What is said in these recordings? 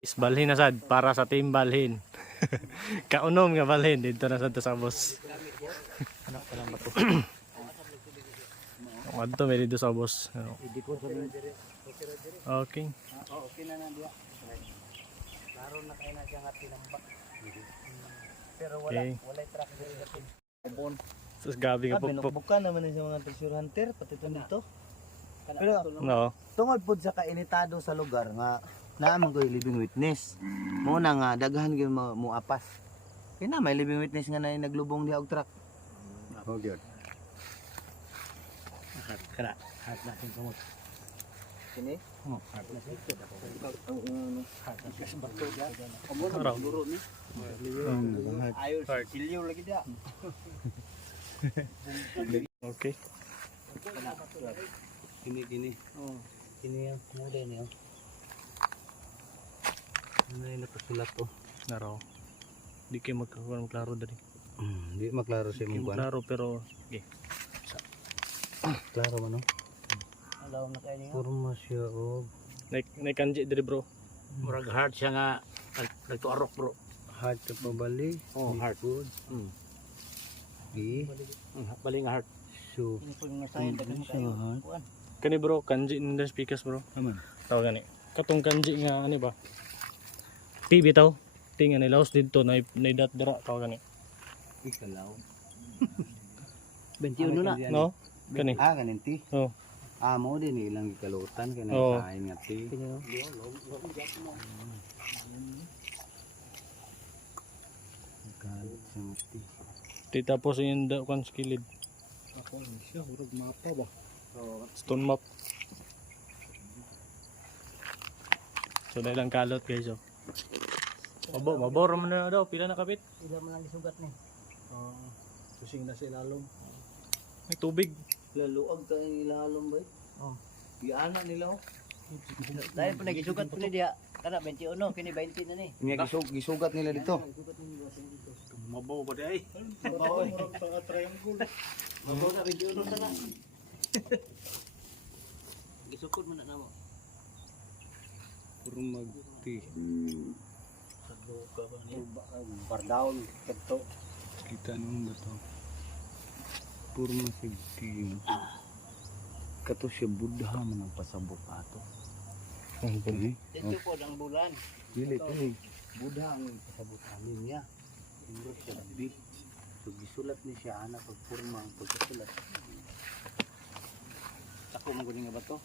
Isbalhin na sad para sa team balhin. Kaunom nga balhin dito na sad to sa boss. Anak pa lang ba to? Adto may dito sa boss. Hindi ko sabihin. Okay. Okay na nandiya. Laro na kayo na siya nga tinambak. Pero wala track dito sa team. Sus gabi ka pupuk. Binukbukan naman sa mga treasure hunter pati ito dito. Pero No. tungod pod sa kainitado sa lugar nga naamang ko living witness. Muna nga daghan gyud mo apas. Kaya na may living witness nga na naglubong diha og truck. Oh gyud. Kana hat natin kamot. Kini? Oh, hat na sito. Hat na sa bato diha. Amo na luro ni. Ayo silyo lagi dia. Okay. Kini. Oh. Kini yang muda ni. Ano yung nakasulat to? Naraw. Di kayo magkakaroon klaro dali. Hindi maklaro siya mong Klaro pero okay. Klaro man no? Alaw na kayo niyo? Forma siya o Nay kanji diri bro. Murag hard siya nga nagtuarok bro. heart ka pabali. Oh, heart. Good. Bali nga hard. So, siya nga heart. Kani bro kanji nindang speakers bro. Aman. Taw gani. Katong kanji nga ani ba? TV taw. Tinga ni laos dito na dat dira taw gani. Ikalaw. 21 na. No? Kani. Ganin ti. Oh. Mo din ilang ikalutan kaya Oo. nakain nga ti. Galit siya ti. Di tapos yung kan skilled. Ako siya, hurag mapa ba? Stone map. So dahil lang kalot guys oh. Mabor man na daw pila na kapit. Ila man lang isugat ni. Kusing na sa ilalom. May tubig. Laluag ka yung ilalom ba? Oh. Giana nila oh. Dahil po nagisugat po ni diya. Kana 21 kini 20 na ni. Nga gisugat nila dito. Mabaw ba day? Mabaw sa triangle. Mabaw na 21 sana. Gisukod mo na namo. Puro magti. Sa duka ba ni? Bardaon kadto. Kita nung ba to? Puro masigti. Kato siya Buddha man ang pasabot ato. Dito po ang bulan. Dili eh. Buddha ang pasabot amin niya. Indro siya big. So gisulat ni siya ana pag purma ang pagkasulat. Ako mo guni nga ba to?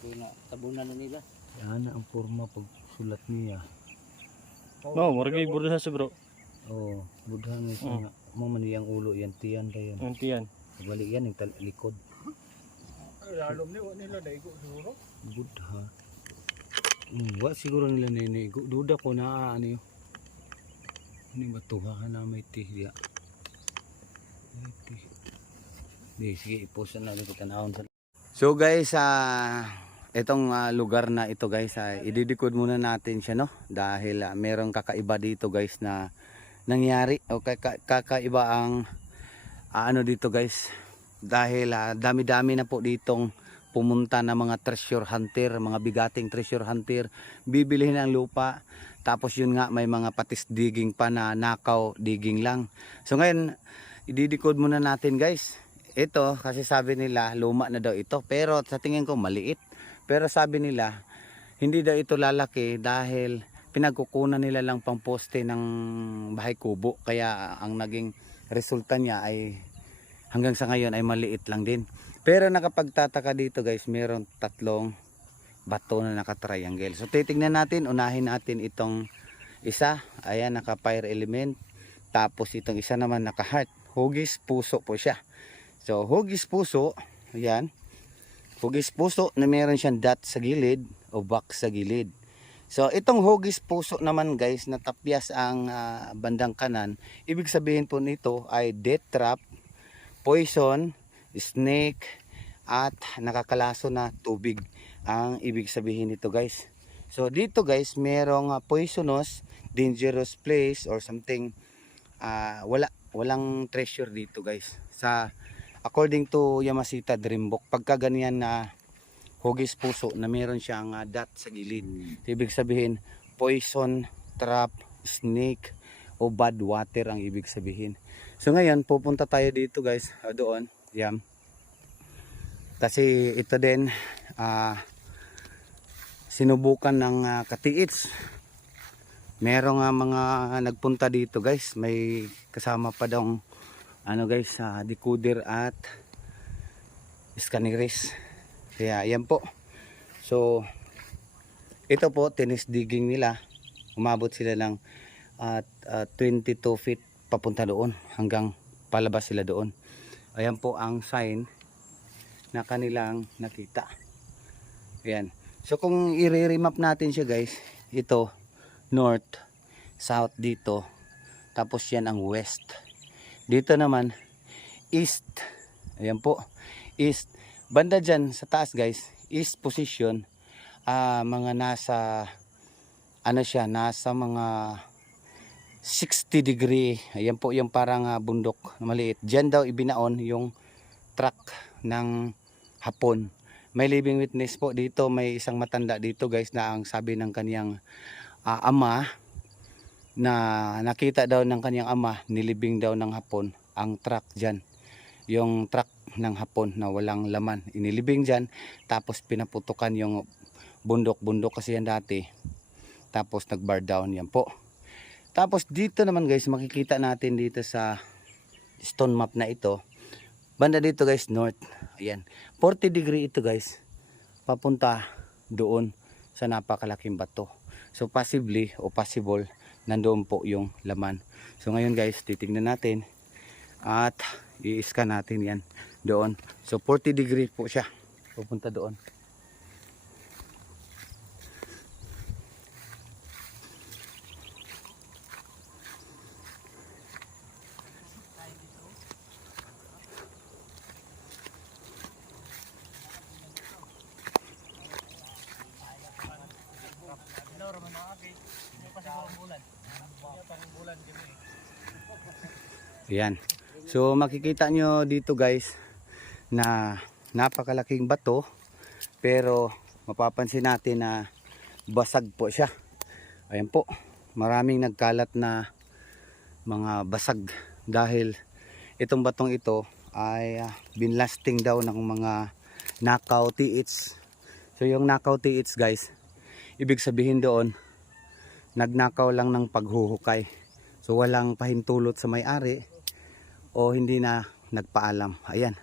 Kaya na tabunan na nila. Ana ang purma pag sulat niya. No, marami burda sa bro. Oh, Buddha ni siya. Mo man yang ulo yan tiyan dayon. Anti yan. Balik yan yung likod. Lalom ni wa nila daigo siguro. Buddha. Wa siguro nila ninigo. Duda ko na ano yun. Ano ba tuha ka na may tih diya. May tih. Di, sige, ipost na natin kita naon sa... So guys, itong lugar na ito guys, ididikod muna natin siya no. Dahil merong kakaiba dito guys na nangyari. O kakaiba ang ano dito guys. Dahil dami-dami na po ditong pumunta na mga treasure hunter, mga bigating treasure hunter, bibilihin ang lupa, tapos yun nga may mga patis digging pa na nakaw digging lang. So ngayon, ididikod muna natin guys. Ito, kasi sabi nila luma na daw ito, pero sa tingin ko maliit. Pero sabi nila, hindi daw ito lalaki dahil pinagkukunan nila lang pang poste ng bahay kubo. Kaya ang naging resulta niya ay hanggang sa ngayon ay maliit lang din. Pero nakapagtataka dito guys, meron 3 bato na naka-triangle. So titingnan natin, unahin natin itong isa. Ayan, naka-fire element. Tapos itong isa naman naka-heart. Hugis puso po siya. So hugis puso, ayan. Hugis puso na meron siyang dot sa gilid o box sa gilid. So itong hugis puso naman guys, natapyas ang bandang kanan. Ibig sabihin po nito ay death trap, poison, snake at nakakalaso na tubig ang ibig sabihin nito guys. So dito guys merong poisonous, dangerous place or something. Walang treasure dito guys. Sa according to Yamashita Dream Book, pagka ganyan na hugis puso na meron siyang dot sa gilid, ibig sabihin poison, trap, snake o bad water ang ibig sabihin. So ngayon pupunta tayo dito guys, doon. Yan. Kasi ito din sinubukan ng katiits. Merong mga nagpunta dito guys, may kasama pa daw ano guys, decoder at scanneris. Kaya yan po. So ito po tennis digging nila. Umabot sila ng 22 feet papunta doon hanggang palabas sila doon. Ayan po ang sign na kanilang nakita. Ayan. So kung i-remap natin siya guys, ito north, south dito, tapos yan ang west. Dito naman east. Ayan po, east. Banda dyan sa taas guys, east position, mga nasa ano siya, nasa mga 60 degree. Ayan po yung parang bundok na maliit. Diyan daw ibinaon yung truck ng Hapon. May living witness po dito, may isang matanda dito guys na ang sabi ng kaniyang ama na nakita daw ng kaniyang ama, nilibing daw ng Hapon ang truck diyan. Yung truck ng Hapon na walang laman, inilibing diyan, tapos pinaputukan yung bundok kasi yan dati. Tapos nag-bar down yan po. Tapos dito naman guys, makikita natin dito sa stone map na ito, banda dito guys, north. Ayan, 40 degree ito guys, papunta doon sa napakalaking bato. So possibly o possible nandoon po yung laman. So ngayon guys, titingnan natin at i-scan natin yan doon. So 40 degree po siya, pupunta doon. Ayan. So makikita nyo dito guys na napakalaking bato, pero mapapansin natin na basag po siya. Ayan po, maraming nagkalat na mga basag dahil itong batong ito ay binlasting daw ng mga nakaw TH. So yung nakaw TH guys, ibig sabihin doon nagnakaw lang ng paghuhukay. So walang pahintulot sa may-ari o hindi na nagpaalam. Ayan.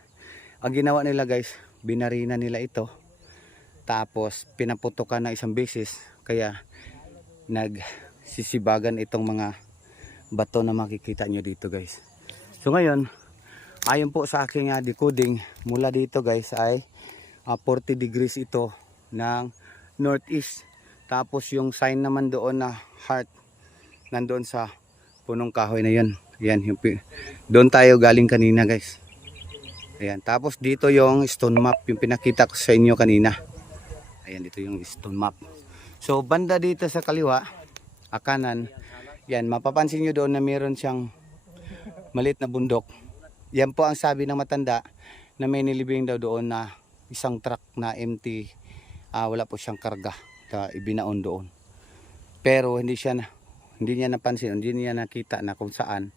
Ang ginawa nila guys, binarina nila ito. Tapos pinaputukan na isang beses. Kaya nagsisibagan itong mga bato na makikita nyo dito guys. So ngayon, ayon po sa aking decoding, mula dito guys ay 40 degrees ito ng northeast. Tapos yung sign naman doon na heart, nandoon sa punong kahoy na yun. Ayan, doon tayo galing kanina guys. Ayan, tapos dito yung stone map, yung pinakita ko sa inyo kanina. Ayan, dito yung stone map. So banda dito sa kaliwa, kanan, yan, mapapansin nyo doon na meron siyang maliit na bundok. Yan po ang sabi ng matanda na may nilibing daw doon na isang truck na empty, wala po siyang karga, ibinaon doon. Pero hindi niya napansin, hindi niya nakita na kung saan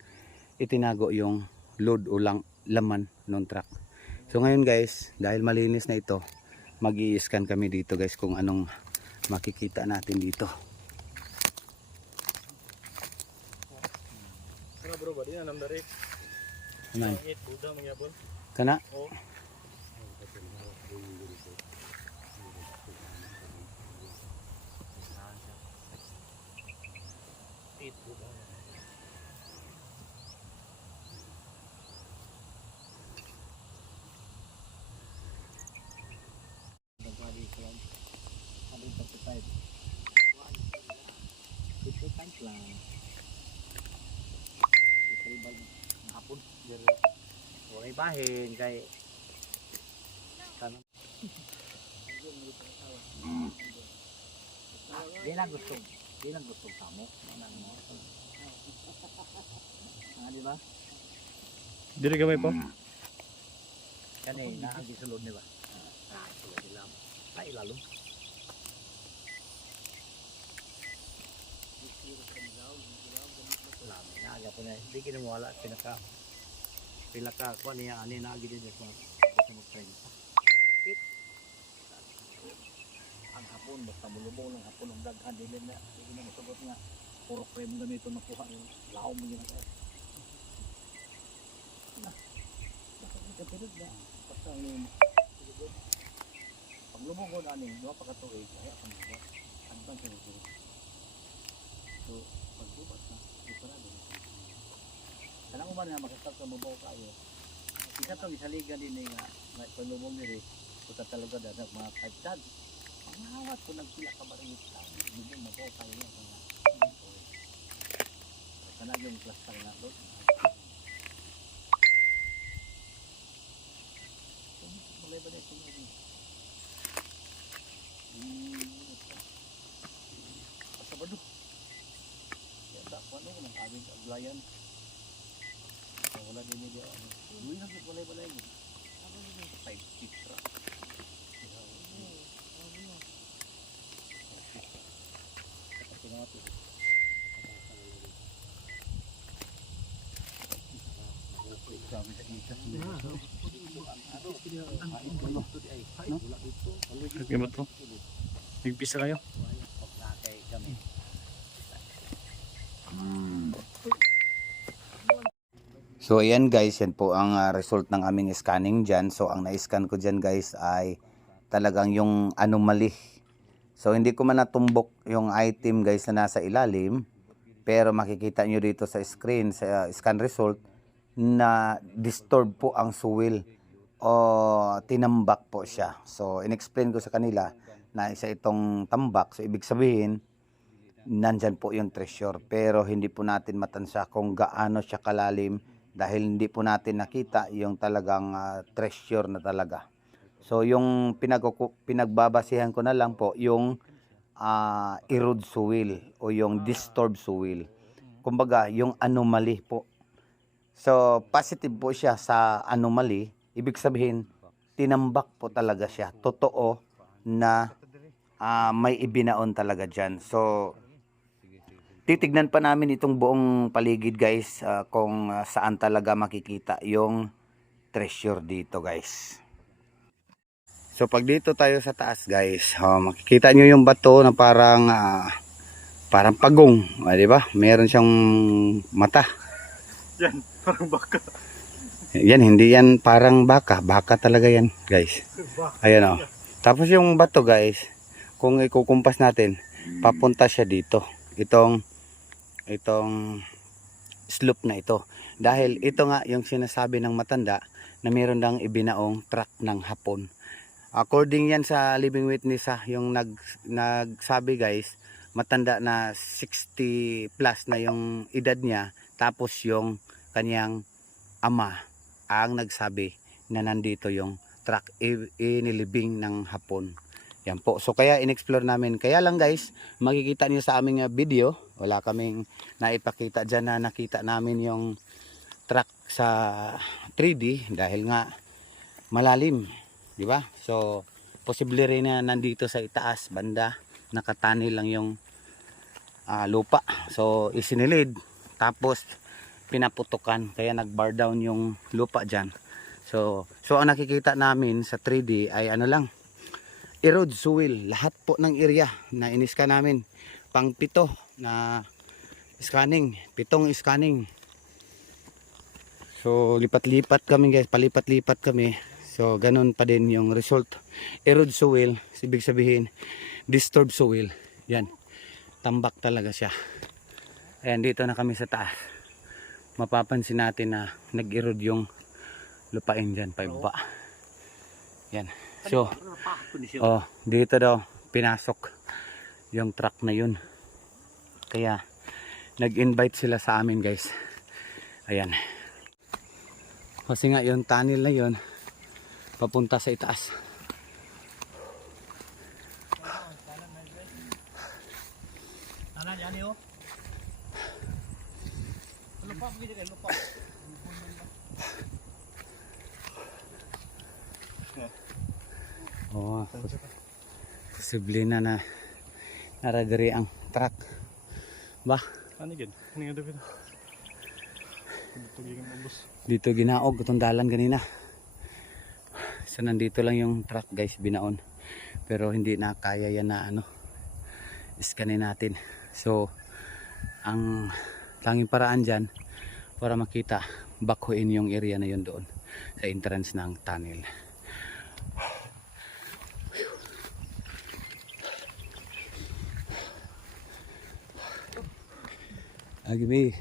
itinago yung load o laman ng truck. So ngayon guys, dahil malinis na ito, mag-i-scan kami dito guys kung anong makikita natin dito. Kana bro, ba di na namdari? Anan? Buda mangyapon. Kana? Oo. Huwag ibahin kay di lang gusto kamo. Di ba? Diri gamay po. Kani na ang gisulod ni ba? Sulod nila. Ay lalom. nga po na hindi kinamawala pinaka kuan niya ani na gid din ko sa mag-friend. Ang hapon basta mulubong ng hapon ang daghan dili na masugot nga puro frame ganito nakuha yung lao mo yun ako. Kapirod na basta ang paglubong ko ani duha pa ka tuig ay ako magbuhat advance ko. So pagbuhat na iparado. Kanang uban nga makasap sa mabaw kayo. Kita to gisaligan din nga paglubong diri puta talaga da mga kaitad. Mangawat ko nagpila ka baringit ka. Bigyan mabaw kayo nga nga. Kana yung cluster nga doon. Mulai ba dito lagi? Pasabado. Ya tak kuno nang aging aglayan. Wala din dia. Duwi na gid balay balay. 5 titra. Okay ba to? Nagpisa kayo? So ayan guys, yan po ang result ng aming scanning dyan. So ang na-scan ko dyan guys ay talagang yung anomaly. So hindi ko man natumbok yung item guys na nasa ilalim. Pero makikita nyo dito sa screen, sa scan result, na disturb po ang suwil o tinambak po siya. So in-explain ko sa kanila na isa itong tambak. So ibig sabihin, nandyan po yung treasure. Pero hindi po natin matansya kung gaano siya kalalim dahil hindi po natin nakita yung talagang treasure na talaga. So yung pinagbabasihan ko na lang po yung erode suwil o yung disturb suwil. Kumbaga yung anomaly po. So positive po siya sa anomaly. Ibig sabihin tinambak po talaga siya. Totoo na may ibinaon talaga dyan. So titignan pa namin itong buong paligid guys kung saan talaga makikita yung treasure dito guys. So pag dito tayo sa taas guys, makikita nyo yung bato na parang pagong, di ba? Meron siyang mata. Yan, parang baka. Yan, hindi yan parang baka. Baka talaga yan guys. Ayan o. Tapos yung bato guys, kung ikukumpas natin, papunta siya dito. Itong slope na ito. Dahil ito nga yung sinasabi ng matanda na meron lang ibinaong truck ng hapon. According yan sa living witness yung nagsabi guys, matanda na 60 plus na yung edad niya. Tapos yung kanyang ama ang nagsabi na nandito yung truck inilibing ng hapon. Yan po. So kaya in-explore namin. Kaya lang guys, makikita niyo sa aming video, wala kaming naipakita dyan na nakita namin yung truck sa 3D dahil nga malalim, di ba? So posible rin na nandito sa itaas banda, nakatani lang yung lupa. So isinilid tapos pinaputukan kaya nag-bar down yung lupa dyan. So ang nakikita namin sa 3D ay ano lang, erode suwil, lahat po ng area na in-scan namin, pang 7 na scanning, 7 scanning. So lipat-lipat kami guys, palipat-lipat kami. So ganun pa din yung result. Erode suwil, ibig sabihin disturb suwil. Yan, tambak talaga siya. Ayan, dito na kami sa taas. Mapapansin natin na nag-erode yung lupain dyan, paiba. Yan. So, dito daw pinasok yung truck na yun. Kaya nag-invite sila sa amin guys. Ayan. Kasi nga yung tunnel na yun papunta sa itaas. Tanan yan yo. Lupa mo gid lupa. Oh, posible na naradiri ang truck. Ba? Ano yun? Ano yun dito? Dito gikan ubos. Dito ginaog itong dalan kanina. So nandito lang yung truck guys, binaon. Pero hindi na kaya yan na iskanin natin. So ang tanging paraan dyan para makita, bakuin yung area na yun doon sa entrance ng tunnel. Agbi.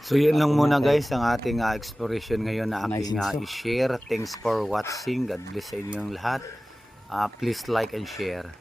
So yun lang muna guys ang ating exploration ngayon na aking i-share. Thanks for watching. God bless sa inyong lahat. Please like and share.